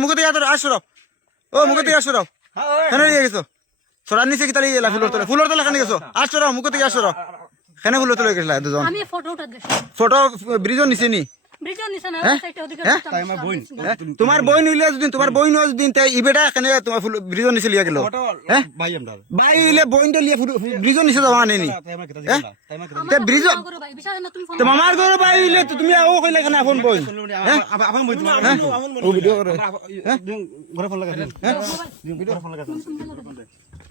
মুখে থেকে আসো ও মুখে থেকে আসো কেন নিয়ে গেছো সরার নিচে কি তাহলে ফুলের তলে কেন গেছো আসো মুখে থেকে আসো কেন ফুলের তলে গেছিল দুজন ফটো ব্রিজর নিচে নি তোমার বই নিলে যদি তোমার বই নেওয়া যদি ইবেটা কেন তোমার ব্রিজর নিচে লিয়া গেল ভাই ইলে বইনটা লিয়া ব্রিজর নিচে যাওয়া নেই ব্রিজর মামার ঘর ভাই ইলে তুমি ও কইলে কেন আপন বই ও ভিডিও করে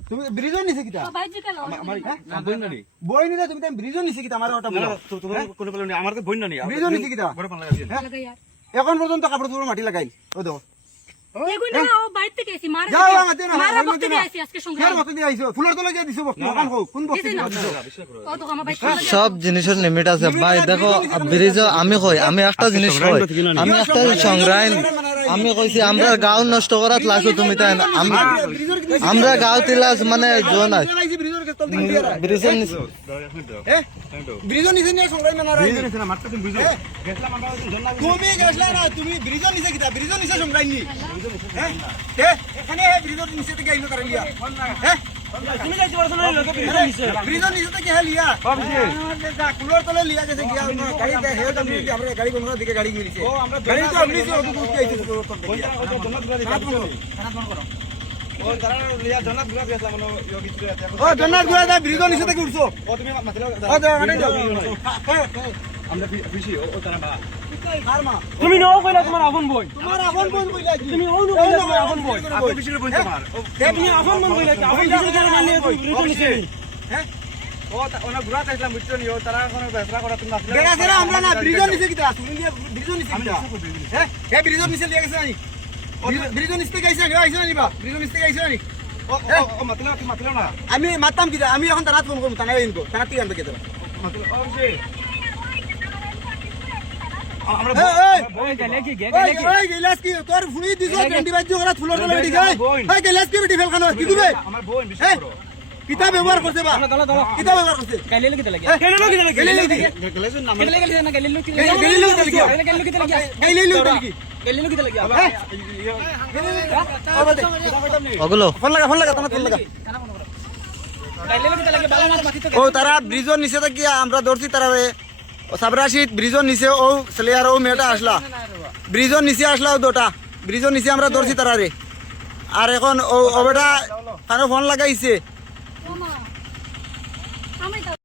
তুমি ব্রিজর নিচে কিটা বই নিলে তুমি ব্রিজর নিচে কিটা আমার ওটা বলো আমার তো বই না নি ব্রিজর নিচে কিটা এখন পর্যন্ত কাপড় চোপড় মাটি লাগাই ও দেখো সব জিনিসের লিমিট আছে ভাই দেখো ব্রিজ আমি কই আমি একটা জিনিস কই আমি একটা সংগ্রাম আমি কইছি আমরা গাঁও নষ্ট করাত লাগছো তুমি তাই না আমরা গাঁও তিলাস মানে জোন আছে ব্রিজের নিচে ব্রিজর নিচে নিয়ে সংগ্রাম না তুমি গেছলা না তুমি ব্রিজর নিচে কিটা ব্রিজর নিচে সংগ্রাম নি এখানে ব্রিজর নিচে থেকে আইলো কারণ লিয়া তুমি যাইতে পারছ না লোকে ব্রিজর নিচে থেকে হে লিয়া কুলার তলে লিয়া গেছে গিয়া গাড়ি হে তুমি আমরা গাড়ি কোন দিকে গাড়ি মিলছে ও আমরা গাড়ি তো আমনি সে ওটুকু কি আইছে ও তারা লিয়া জন্নাত গুলা গেছলা মানে ইও ভিতরে আছে ও জন্নাত গুলা দা ব্রিজর নিচে থেকে উঠছো ও তুমি মাতলে ও মানে যাও আমরা খুশি ও তারা বা তুমি নও কইলা তোমার আপন বই কইলা তুমি ও নো কইলা তোমার আপন বই আপন বিশের বই তোমার তুমি আপন মন কইলা আপন বিশের করে মানে তুমি নিছে ও ওনা ঘুরা চাইছিলাম বুঝছো নি ও তারা কোন ব্যবসা করা তুমি আসলে বেড়া সেরা আমরা না ব্রিজর নিচে কিটা তুমি ব্রিজর নিচে কিটা হে ব্রিজর নিচে লিয়া গেছে নি ব্রিজর নিচে গাইছে না আইছে না নিবা ব্রিজর নিচে গাইছে না নি ও মাতলা না আমি মাতাম কিটা আমি এখন তারাত ফোন করব তানা ইনকো তানা কি আনবে কেতে মাতলা ও সে আমরা বই গেলে কি ওই গেলাস কি তোর ফুড়ি দিছো ক্যান্ডি বাজ্য করা ফুলর তলে ডি গায় ওই গেলাস কি বেটি ফেল খানো কি দিবে আমার বই বিশেষ করো কিতাব ব্যবহার করতে বা কিতাব ব্যবহার করতে গাইলে কি লাগে গেলে গেলে নাম গাইলে না গাইলে কি ওগুলো ফোন লাগা তোমার ফোন লাগা ও তারা ব্রিজর নিচে থেকে আমরা দৌড়ছি তারা সাবরাশিদ ব্রিজর নিচে ও ছেলেয়ার ও মেয়েটা আসলা ব্রিজর নিচে আসলা ও দুটা ব্রিজর নিচে আমরা দৌড়ছি তারা রে আর এখন ও বেটা ফোন লাগাইছে